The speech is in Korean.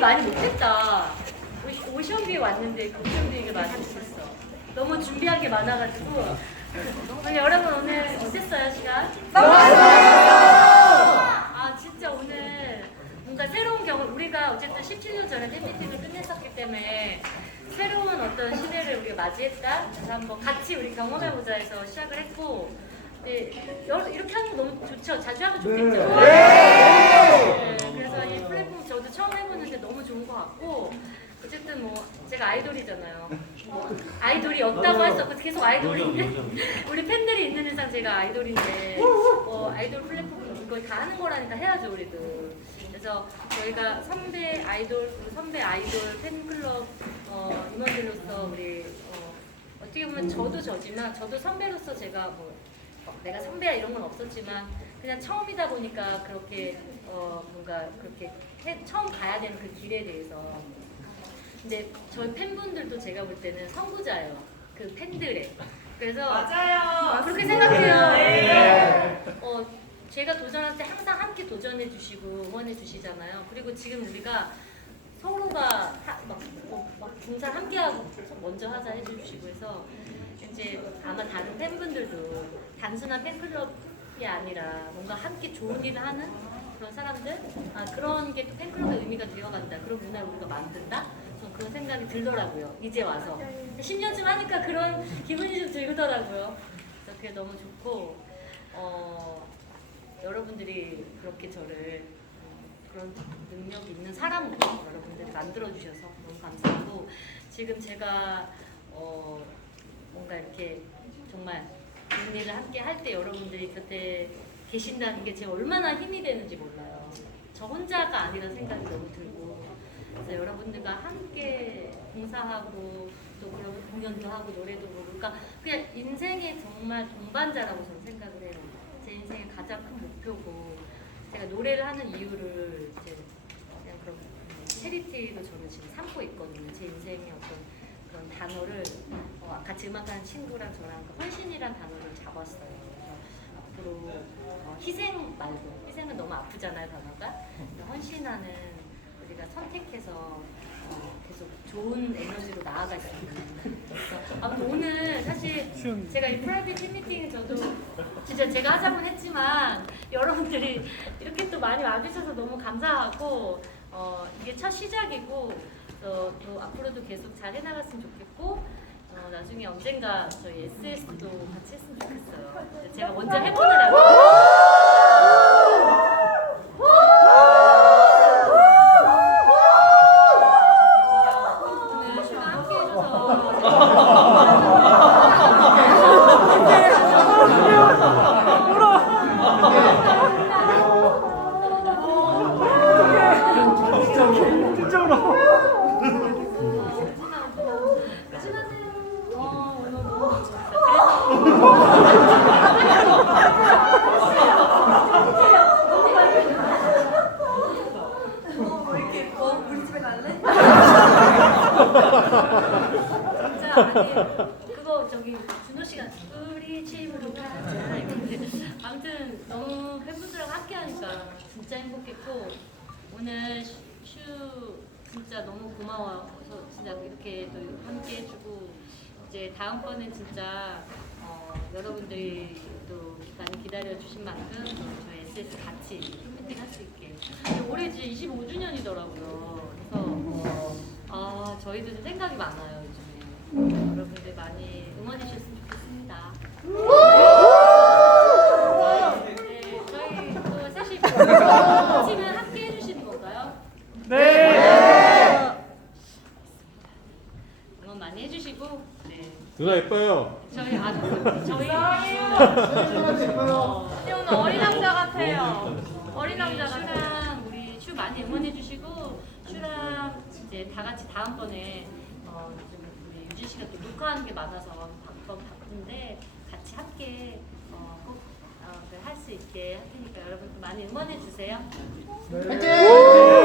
많이 못했다. 오- 오션비에 왔는데 그 오션비가 많이 못했어. 너무 준비한 게 많아가지고. 오늘 여러분 오늘 어땠어요 시간? 아 진짜 오늘 뭔가 새로운 경험 우리가 어쨌든 17년 전에 팬미팅을 끝냈었기 때문에 새로운 어떤 시대를 우리가 맞이했다. 그래서 한번 같이 우리 경험해보자 해서 시작을 했고 네, 여- 이렇게 하는 거 너무 좋죠. 자주 하면 좋겠죠. 네, 그래서 이 플랫폼 저도 처음 해보는데 너무 좋은 것 같고 어쨌든 뭐 제가 아이돌이잖아요. 뭐 아이돌이 없다고 할수 없고 계속 아이돌인데 우리 팬들이 있는 이상 제가 아이돌인데 뭐 아이돌 플랫폼 거의 다 하는 거라니까 해야죠 우리도. 그래서 저희가 선배 아이돌 선배 아이돌 팬클럽 어, 임원들로서 우리 어, 어떻게 보면 저도 저지만 저도 선배로서 제가 뭐 어, 내가 선배야 이런 건 없었지만 그냥 처음이다 보니까 그렇게 어 뭔가 그렇게 해- 처음 가야 되는 그 길에 대해서 근데 저희 팬분들도 제가 볼 때는 선구자예요 그 팬들의 그래서 맞아요. 그렇게 생각해요. 네. 어, 제가 도전할 때 항상 함께 도전해 주시고 응원해 주시잖아요. 그리고 지금 우리가 서로가 하, 막, 어, 막 봉사를 함께 하고 먼저 하자 해주시고 해서 이제 아마 다른 팬분들도 단순한 팬클럽이 아니라 뭔가 함께 좋은 일을 하는 그런 사람들 아, 그런 게 또 팬클럽의 의미가 되어간다. 그런 문화를 우리가 만든다. 전 그런 생각이 들더라고요. 이제 와서 10년쯤 하니까 그런 기분이 좀 들더라고요. 그래서 그게 너무 좋고 어, 여러분들이 그렇게 저를 음, 그런 능력 있는 사람으로 여러분들이 만들어 주셔서 너무 감사하고 지금 제가 어, 뭔가 이렇게 정말 좋은 일을 함께 할 때 여러분들이 곁에 계신다는 게 제가 얼마나 힘이 되는지 몰라요. 저 혼자가 아니라는 생각이 너무 들고 그래서 여러분들과 함께 봉사하고 또 그런 공연도 하고 노래도 부르고 그러니까 그냥 인생의 정말 동반자라고 저는 생각을 해요. 제 인생의 가장 큰 목표고 제가 노래를 하는 이유를 이제 그냥 그런 체리티로 저는 지금 삼고 있거든요. 제 인생의 어떤 그런 단어를 어, 같이 음악하는 친구랑 저랑 그 헌신이란 단어를 잡았어요. 그래서 앞으로 어, 희생 말고 희생은 너무 아프잖아요 단어가. 헌신하는 우리가 선택해서 어, 계속 좋은 에너지로 나아갔으면. 그래서 아무튼 오늘 사실 제가 이 프라이빗 팬미팅 저도 진짜 제가 하자곤 했지만 여러분들이 이렇게 또 많이 와주셔서 너무 감사하고 어, 이게 첫 시작이고 어, 또 앞으로도 계속 잘 해나갔으면 좋겠고 어, 나중에 언젠가 저희 SS도 같이 했으면 좋겠어요. 제가 먼저 해보느라고 오늘 슈가 함께 해줘서 어, 오늘 너무 어, 이렇게 뭐 우리 집에 갈래? 진짜 아니 그거 저기 준호 씨가 우리 집으로 이랬는데 아무튼 너무 팬분들하고 함께 하니까 진짜 행복했고 오늘 슈, 슈 진짜 너무 고마워요. 그래서 진짜 이렇게 또 함께 해주고 이제 다음번엔 진짜 어, 여러분들이 또 많이 기다려 주신 만큼 저희 SS 같이 팬미팅 할 수 있게 올해 이제 25주년이더라고요. 그래서 어, 아 저희도 좀 생각이 많아요 요즘에 여러분들 많이 응원해 주셨으면 좋겠습니다. 네, 저희 또 사실 지금 함께 해주시는 건가요? 네. 응원 많이 해주시고 네 누나 예뻐요. 저희 아 저희 근데 오늘 어린 남자 같아요. 어린 남자 슈랑 우리 슈 많이 응원해 주시고 슈랑 이제 다 같이 다음번에 어, 좀 우리 유진 씨가 또 녹화하는 게 많아서 바빠 바쁜데 같이 함께 어, 꼭할 수 있게 할 테니까 여러분들 많이 응원해 주세요. 우